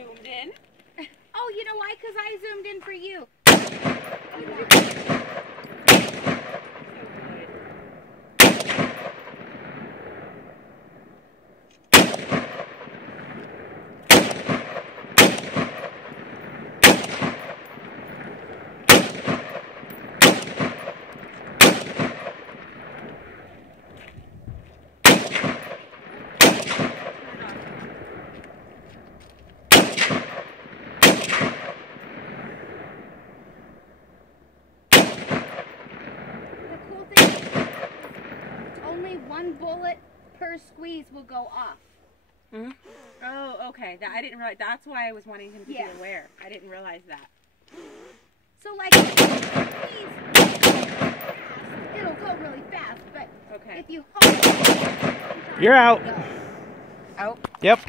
zoomed in. Oh, you know why? Because I zoomed in for you. Only one bullet per squeeze will go off. Mm-hmm. Oh, okay. I didn't realize. That's why I was wanting him to be aware. I didn't realize that. So, like, if you squeeze, it'll go really fast. But if you hold, you're out. out. Yep.